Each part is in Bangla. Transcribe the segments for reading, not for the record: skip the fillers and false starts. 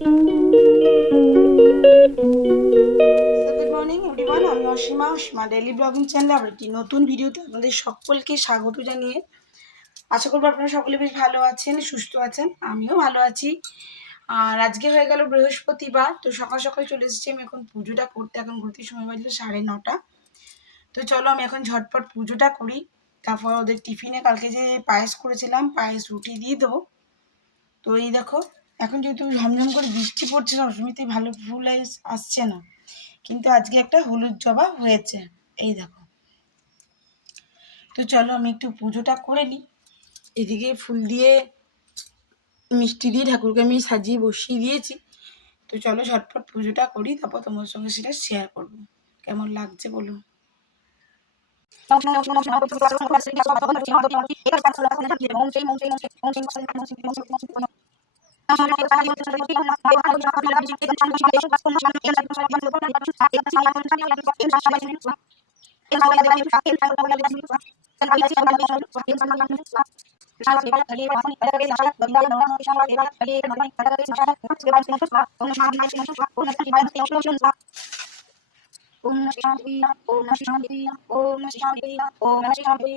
গুড মর্নিং এভরিওয়ান, আমি অসীমা ডেইলি ব্লগিং চ্যানেলে আবার একটি নতুন ভিডিওতে আপনাদের সকলকে স্বাগত জানিয়ে আশা করবো আপনারা সকলে বেশ ভালো আছেন, সুস্থ আছেন। আমিও ভালো আছি। আর আজকে হয়ে গেল বৃহস্পতিবার, তো সকাল সকাল চলে এসেছি আমি এখন পুজোটা করতে। এখন ঘুরতে সময় বাজলো 9:30। তো চলো আমি এখন ঝটপট পুজোটা করি, তারপর ওদের টিফিনে কালকে যে পায়েস করেছিলাম পায়েস রুটি দিয়ে দেবো। তো এই দেখো, এখন যেহেতু ঝমঝম করে বৃষ্টি পড়ছে, সবসময়তেই ভালো ফুল আসছে না, কিন্তু আজকে একটা হলুদ জবা হয়েছে, এই দেখো। তো চলো আমি একটু পুজোটা করে নিই। এদিকে ফুল দিয়ে মিষ্টি দিয়ে ঠাকুরকে আমি সাজিয়ে বসিয়ে দিয়েছি। তো চলো ঝটপট পুজোটা করি, তারপর তোমার সঙ্গে সেটা শেয়ার করবো। কেমন লাগছে বলুন। ওম নমঃ শিবায়, ওম নমঃ শিবায়, ওম নমঃ শিবায়, ওম নমঃ শিবায়,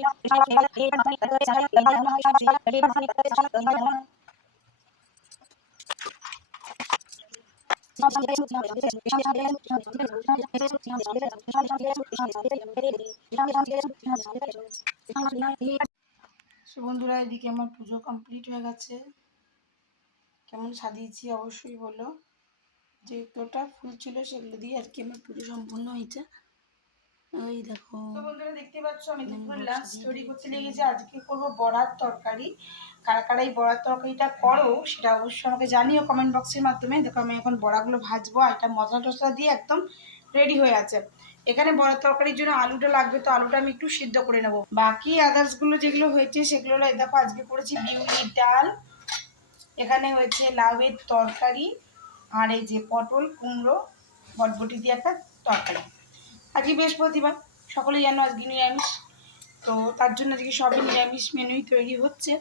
বন্ধুরা, এদিকে আমার পুজো কমপ্লিট হয়ে গেছে। কেমন সাজিয়েছি অবশ্যই বলো। যে কটা ফুল ছিল সেগুলো দিয়ে আর কি আমার পুজো সম্পূর্ণ হয়েছে। ওই দেখো, তো বন্ধুরা দেখতে পাচ্ছ আমি দুপুরে লাঞ্চ তৈরি করতে লেগেছি। আজকে করবো বড়ার তরকারি। কারা কারা এই বড়ার তরকারিটা করো সেটা অবশ্যই আমাকে জানিও কমেন্ট বক্সের মাধ্যমে। দেখো আমি এখন বড়াগুলো ভাজবো, আর এটা মশলা টসলা দিয়ে একদম রেডি হয়ে আছে। এখানে বড়ার তরকারির জন্য আলুটা লাগবে, তো আলুটা আমি একটু সিদ্ধ করে নেবো। বাকি আদার্সগুলো যেগুলো হয়েছে সেগুলো হলো, দেখো আজকে করেছি বিউলির ডাল, এখানে হয়েছে লাউয়ের তরকারি, আর এই যে পটল কুমড়ো বটবটি দিয়ে একটা তরকারি। আজকে বৃহস্পতিবার, সকলেই জানো আজকে নিরামিষ, তো তার জন্য আজকে সবই নিরামিষ মেনুই তৈরি হচ্ছে।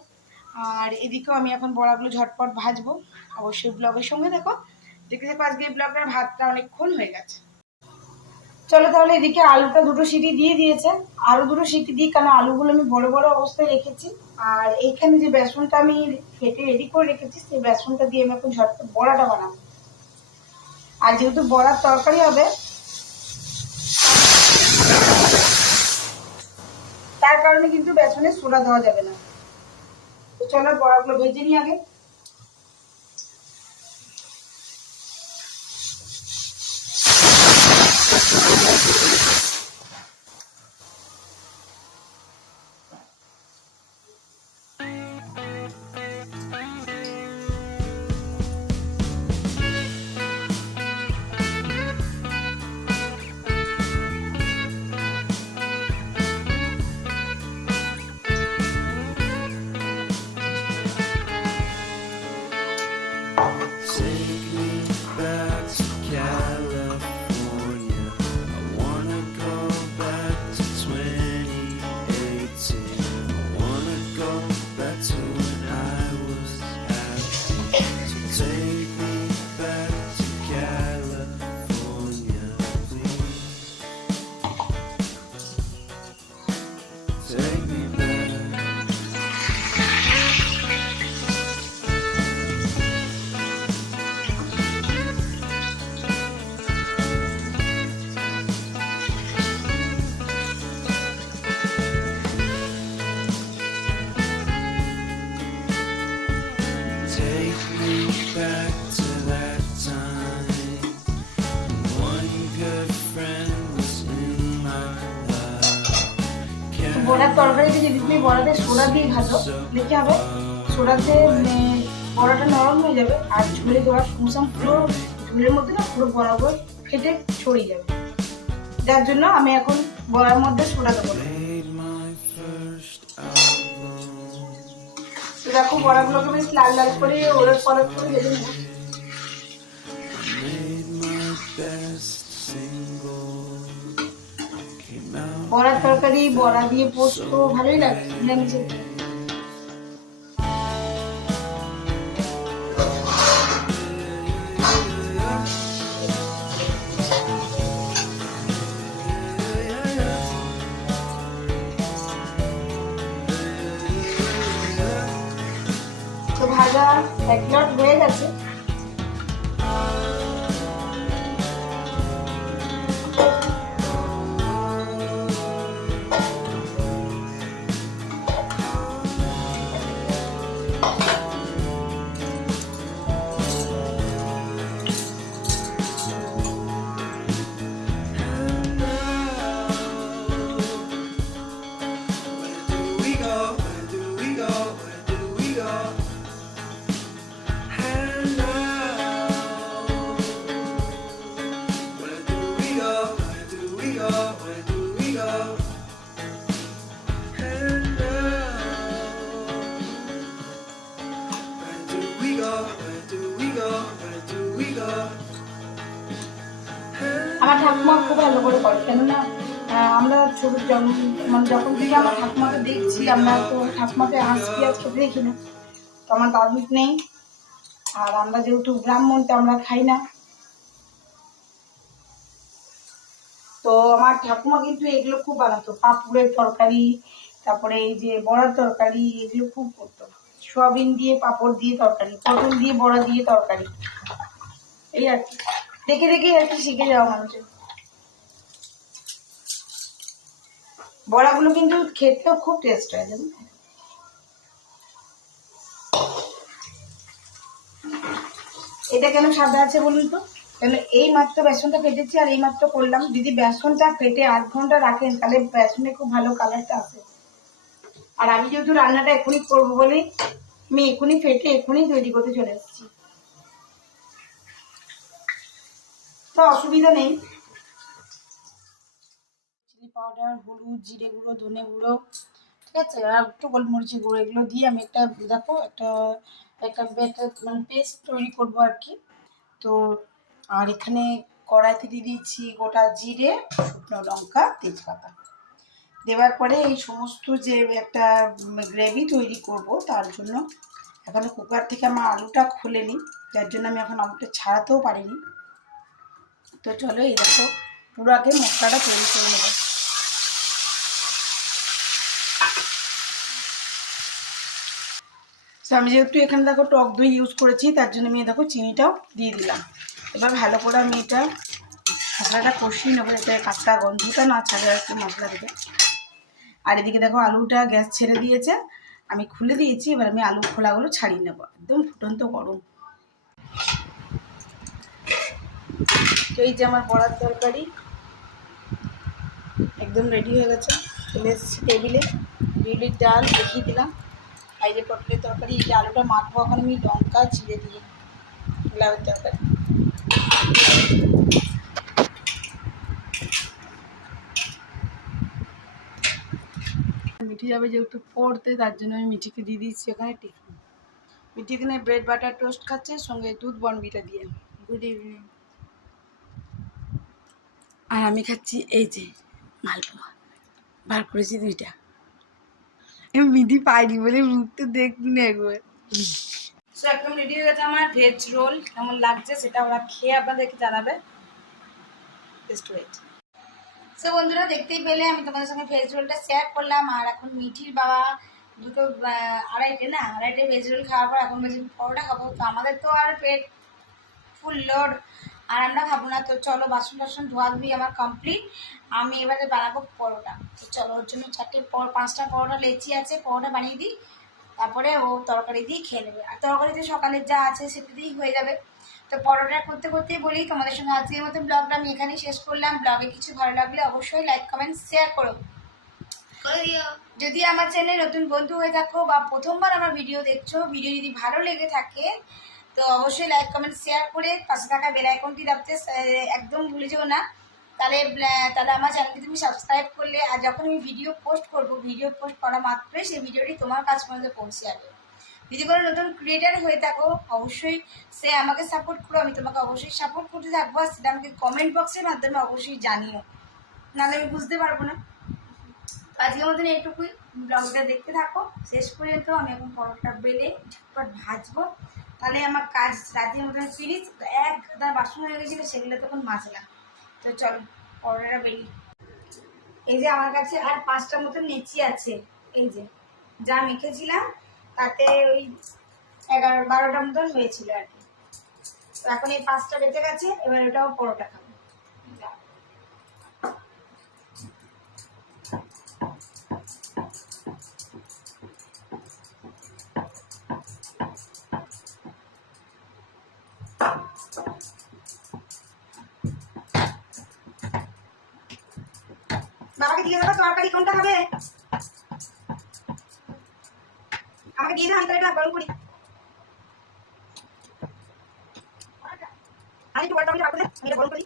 আর এদিকেও আমি এখন বড়াগুলো ঝটপট ভাজবো। অবশ্যই ব্লগের সঙ্গে দেখো, দেখে দেখো আজকে এই ব্লগটার ভাতটা অনেকক্ষণ হয়ে গেছে। চলো তাহলে, এদিকে আলুটা দুটো সিটি দিয়ে দিয়েছে, আরো দুটো সিটি দিই, কারণ আলুগুলো আমি বড় বড় অবস্থায় রেখেছি। আর এইখানে যে বেসনটা আমি ফেটে রেডি করে রেখেছি, সেই বেসনটা দিয়ে আমি এখন ঝটপট বড়াটা বানাবো। আর যেহেতু বড়ার তরকারি হবে, তার কারণে কিন্তু বেসনে সোডা দেওয়া যাবে না। তো চলো বড়াগুলো ভেজে নিই আগে। বড়ার তরকারিতে যদি তুমি বড়াতে সোডা দিয়ে ভাজো, দেখে হবে সোডাতে বড়াটা নরম হয়ে যাবে, আর ঝুলে দেওয়ার কুসাম পুরো ঝুলের মধ্যে না পুরো বরাবর ফেটে ছড়িয়ে যাবে। যার জন্য আমি এখন বড়ার মধ্যে সোডা দেবো। তো দেখো বড়াগুলোকে বেশ লাল লাল করে ওলট পালট করে ভেজে নেবো। বড়ার তরকারি বড়া দিয়ে পোস্ত ভালোই লাগে নিরামিষের। এক গ্লাস হয়ে গেছে। আমার ঠাকুমা খুব ভালো করে করে, কেননা আমরা ছোট মানে যখন থেকে আমার ঠাকুমাকে দেখছি, আমরা তো ঠাকুমাকে হাঁস পেঁয়াজ খেতে দেখি না। তো আমার দাদু নেই, আর আমরা যেহেতু ব্রাহ্মণ তো আমরা খাই না। তো আমার ঠাকুমা কিন্তু এগুলো খুব বানাতো, পাঁপড়ের তরকারি, তারপরে এই যে বড়ার তরকারি, এগুলো খুব করতো। সোয়াবিন দিয়ে পাঁপড় দিয়ে তরকারি, পটল দিয়ে বড়া দিয়ে তরকারি, এই আর কি দেখে দেখে আর কি শিখে যাওয়া মানুষের। বড়াগুলো কিন্তু খেতেও খুব টেস্ট হয়, জানেন। এটা কেন সাদা আছে বলুন তো? কেন এই মাত্র বেসনটা ফেটেছি আর এই মাত্র করলাম। যদি বেসনটা ফেটে 8 ঘন্টা রাখেন তাহলে বেসনে খুব ভালো কালারটা আসে। আর আমি যেহেতু রান্নাটা এখনই করবো বলে আমি এখনই ফেটে এখনই তৈরি করতে চলে এসেছি, তো অসুবিধা নেই। চিলি পাউডার, হলুদ, জিরে গুঁড়ো, ধনে গুঁড়ো, ঠিক আছে, আর একটু গোলমরিচের গুঁড়ো, এগুলো দিয়ে আমি একটা দেখো একটা একটা মানে পেস্ট তৈরি করবো আর কি। তো আর এখানে কড়াইতে দিয়ে দিচ্ছি গোটা জিরে, শুকনো লঙ্কা, তেজপাতা। দেওয়ার পরে এই সমস্ত যে একটা গ্রেভি তৈরি করব তার জন্য এখনো কুকার থেকে আমার আলুটা খুলেনি, যার জন্য আমি এখন আলুটা ছাড়াতেও পারিনি। তো চলো এই দেখো পুরো আগে মশলাটা তৈরি করে নেব। আমি যেহেতু এখানে দেখো টক দই ইউজ করেছি, তার জন্য আমি দেখো চিনিটাও দিয়ে দিলাম। এবার ভালো করে আমি এটা মশলাটা কষিয়ে নেবো, যাতে কাঁচা গন্ধটা না ছাড়ে আর কি মশলা থেকে। আর এদিকে দেখো আলুটা গ্যাস ছেড়ে দিয়েছে, আমি খুলে দিয়েছি। এবার আমি আলু খোলাগুলো ছাড়িয়ে নেবো, একদম ফুটন্ত গরম। তো এই যে আমার বড়ার তরকারি একদম রেডি হয়ে গেছে, চলে এসেছি টেবিলে। বিউলির ডাল দেখিয়ে দিলাম, আর এই যে পটলের তরকারি। এই যে আলুটা মাখবো এখন আমি লঙ্কা চিড়ে দিয়ে, লাউয়ের তরকারি। মিঠি যাবে যেহেতু পড়তে, তার জন্য আমি মিঠিকে দিয়ে দিচ্ছি এখানে টিফিন। মিঠি এখানে ব্রেড বাটার টোস্ট খাচ্ছে, সঙ্গে দুধ বর্নভিটা দিয়ে। Good evening. আর আমি খাচ্ছি এই যে মালপোয়া, বার করেছি 2টা। আমি মিঠি পাইনি বলে মুখটা দেখুন একবার। সো একদম রেডি হয়ে গেছে আমার ভেজ রোল। কেমন লাগছে সেটা ওরা খেয়ে আপনাদেরকে জানাবে। Test wait. সো বন্ধুরা দেখতেই পেলে আমি তোমাদের সঙ্গে ভেজ রোলটা শেয়ার করলাম। আর এখন মিঠির বাবা দুটো আড়াইটে ভেজ রোল খাওয়ার পর এখন বেশি পরোটা খাবো। তো আমাদের তো আর পেট ফুল লোড, আর আমরা খাবো না। তো চলো বাসন টাসন ধোয়াধুয়ি আমার কমপ্লিট, আমি এবারে বানাবো পরোটা। তো চলো ওর জন্য 5টা পরোটা লেচি আছে, পরোটা বানিয়ে দিই, তারপরে ও তরকারি দিয়ে খেয়ে নেবে। আর তরকারিতে সকালের যা আছে সেটা দিয়েই হয়ে যাবে। তো পরোটা করতে করতেই বলি তোমাদের সঙ্গে আজকের মতো ব্লগটা আমি এখানেই শেষ করলাম। ব্লগে কিছু ভালো লাগলে অবশ্যই লাইক কমেন্ট শেয়ার করো। যদি আমার চ্যানেলে নতুন বন্ধু হয়ে থাকো বা প্রথমবার আমার ভিডিও দেখছো, ভিডিও যদি ভালো লেগে থাকে তো অবশ্যই লাইক কমেন্ট শেয়ার করে পাশে থাকা বেল আইকনটি দাবতে একদম ভুলে যেও না। তাহলে আমার চ্যানেলটি তুমি সাবস্ক্রাইব করলে, আর যখন আমি ভিডিও পোস্ট করবো, ভিডিও পোস্ট করা মাত্রই সেই ভিডিওটি তোমার কাছ পর্যন্ত পৌঁছে যাবে। যদি কোনো নতুন ক্রিয়েটার হয়ে থাকো অবশ্যই সে আমাকে সাপোর্ট করো, আমি তোমাকে অবশ্যই সাপোর্ট করতে থাকবো। আর সেটা আমাকে কমেন্ট বক্সের মাধ্যমে অবশ্যই জানিও, নাহলে আমি বুঝতে পারবো না। আজকের মতন এইটুকুই, ব্লগটা দেখতে থাকো শেষ পর্যন্ত। আমি এখন পরোটা বেলে ঝটপট ভাজবো, তাহলে আমার কাজ রাতের মতন ফিনিশ। এক গাদা বাসন হয়ে গেছিলো, সেগুলো তখন মাজলাম। তো চলো পরোটাটা বেলি। এই যে আমার কাছে আর 5টা মতো নেচি আছে, এই যে যা মেখেছিলাম তাতে ওই 11-12টার মতন হয়েছিল আর কি। তো এখন এই 5টা বেজে গেছে, এবার ওটাও পরোটা খাবো। বাবাকে দিয়ে দেবো তরকারি কোনটা হবে, আমাকে দিয়ে দাও, আমি তাহলে গরম করি। আমি একটু বড়টা বার করে আমি এটা গরম করি।